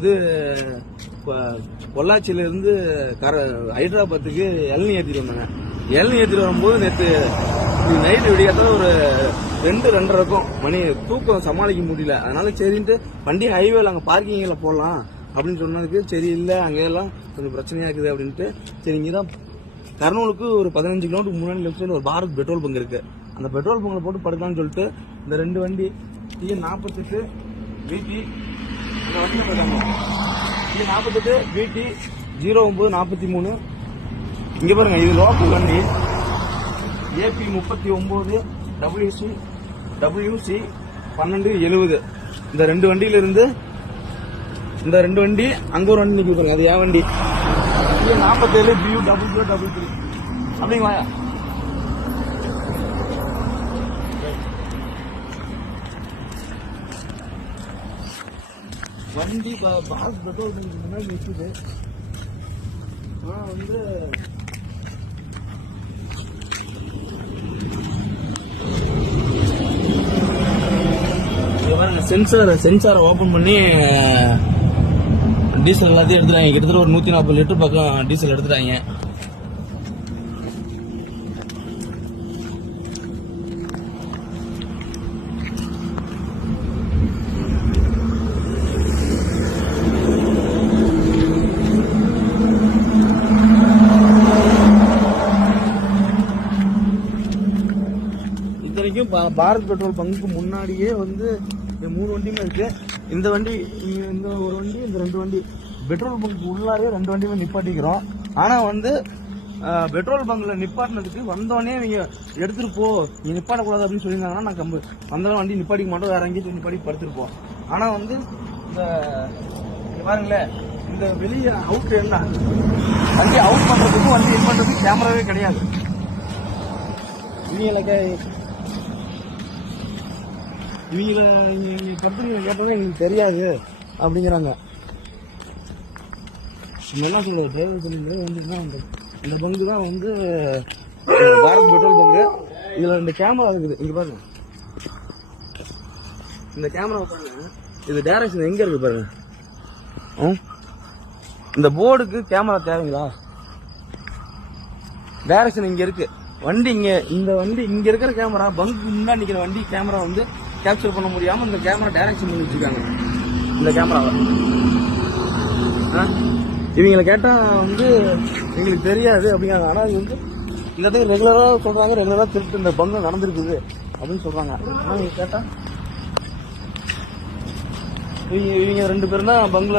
வந்து பொள்ளாச்சியிலிருந்து ஹைதராபாத்துக்கு இளநீ ஏற்றிட்டு வந்தாங்க. இளநீ ஏற்றிட்டு வரும்போது நேற்று நைட்டு விடியாத ஒரு 2-2:30 இருக்கும் மணி. தூக்கம் சமாளிக்க முடியல. அதனால சரின்ட்டு வண்டி ஹைவேல அங்கே பார்க்கிங்ல போடலாம் அப்படின்னு சொன்னதுக்கு சரி இல்லை அங்கெல்லாம் கொஞ்சம் பிரச்சனையா இருக்குது அப்படின்ட்டு சரி இங்கதான் கர்னூலுக்கு ஒரு 15 கிலோமீட்டருக்கு முன்னாடி லெஃப்ட் சைடு ஒரு பாரத் பெட்ரோல் பங்க் இருக்கு. அந்த பெட்ரோல் பங்க்ல போட்டு படுக்கலாம்னு சொல்லிட்டு இந்த 2 வண்டி T48 VT இந்த வண்டியில் போயிட்டாங்க. T48 VT 0943 இங்க பாருங்க, இது லோக்கல் வண்டி AP 39 WC 1270. இந்த 2 வண்டியில இருந்து இந்த 2 வண்டி அங்க ஒரு வண்டி நிக்க பாருங்க, அது ஏன் வண்டி 47 BU 0033 அப்படிங்களா? வண்டி பாஸ் பெட்ரோல் முன்னாடி நிற்குது. வந்து சென்சாரை ஓபன் பண்ணி டீசல் எல்லாத்தையும் எடுத்துட்டாங்க. கிட்டத்தட்ட ஒரு 140 லிட்டர் பக்கம் டீசல் எடுத்துட்டாங்க. இத்தனைக்கும் பாரத் பெட்ரோல் பங்குக்கு முன்னாடியே வந்து 3 வண்டியுமே இருக்கு. இந்த வண்டி, இந்த ஒரு வண்டி, இந்த 2 வண்டி பெட்ரோல் பங்க் உள்ளாரே 2 வண்டியுமே நிப்பாட்டிக்கிறோம். ஆனா வந்து பெட்ரோல் பங்க்ல நிப்பாட்டினதுக்கு வந்தோடனே நீங்க எடுத்துட்டு போ, நீ நிப்பாட்டக்கூடாது அப்படின்னு சொல்லியிருந்தாங்கன்னா நான் வந்தாலும் வண்டி நிப்பாட்டிக்க மாட்டோம், வேற எங்கேயும் நிப்பாட்டி படுத்துருப்போம். ஆனா வந்து இந்த பாருங்களேன், இந்த வெளியே அவுட் என்ன வண்டி அவுட் பண்றதுக்கும் வண்டி இன் பண்றதுக்கும் கேமராவே கிடையாது. இவங்கள படுத்து கேட்டாலும் எங்களுக்கு தெரியாது அப்படிங்கிறாங்க. என்ன சொல்ற டிரைவர் சொல்லுங்க வந்துன்னா இந்த பங்கு தான் வந்து பாரத் பெட்ரோல் பங்கு. இதுல 2 கேமரா இருக்குது. இங்க பாருங்க, இந்த கேமரா பாருங்க, இது டைரக்ஷன் எங்க இருக்கு பாருங்க. இந்த போர்டுக்கு கேமரா தேவைங்களா? டைரக்ஷன் இங்க இருக்கு. வண்டி இங்க, இந்த வண்டி இங்க இருக்கிற கேமரா பங்கு முன்னாடி நிக்கிற வண்டி கேமரா வந்து கேப்சர் பண்ண முடியாம இந்த கேமரா டைரக்ஷன் பண்ணி வச்சிருக்காங்க. இந்த கேமராவை இவங்களை கேட்டா வந்து எங்களுக்கு தெரியாது அப்படிங்கிறாங்க. ஆனா இது வந்து இந்த ரெகுலரா சொல்றாங்க, ரெகுலரா திருட்டு இந்த பங்கு நடந்திருக்குது அப்படின்னு சொல்றாங்க. ஆனா இவங்க கேட்டா இவங்க 2 பேரும் தான் பங்குல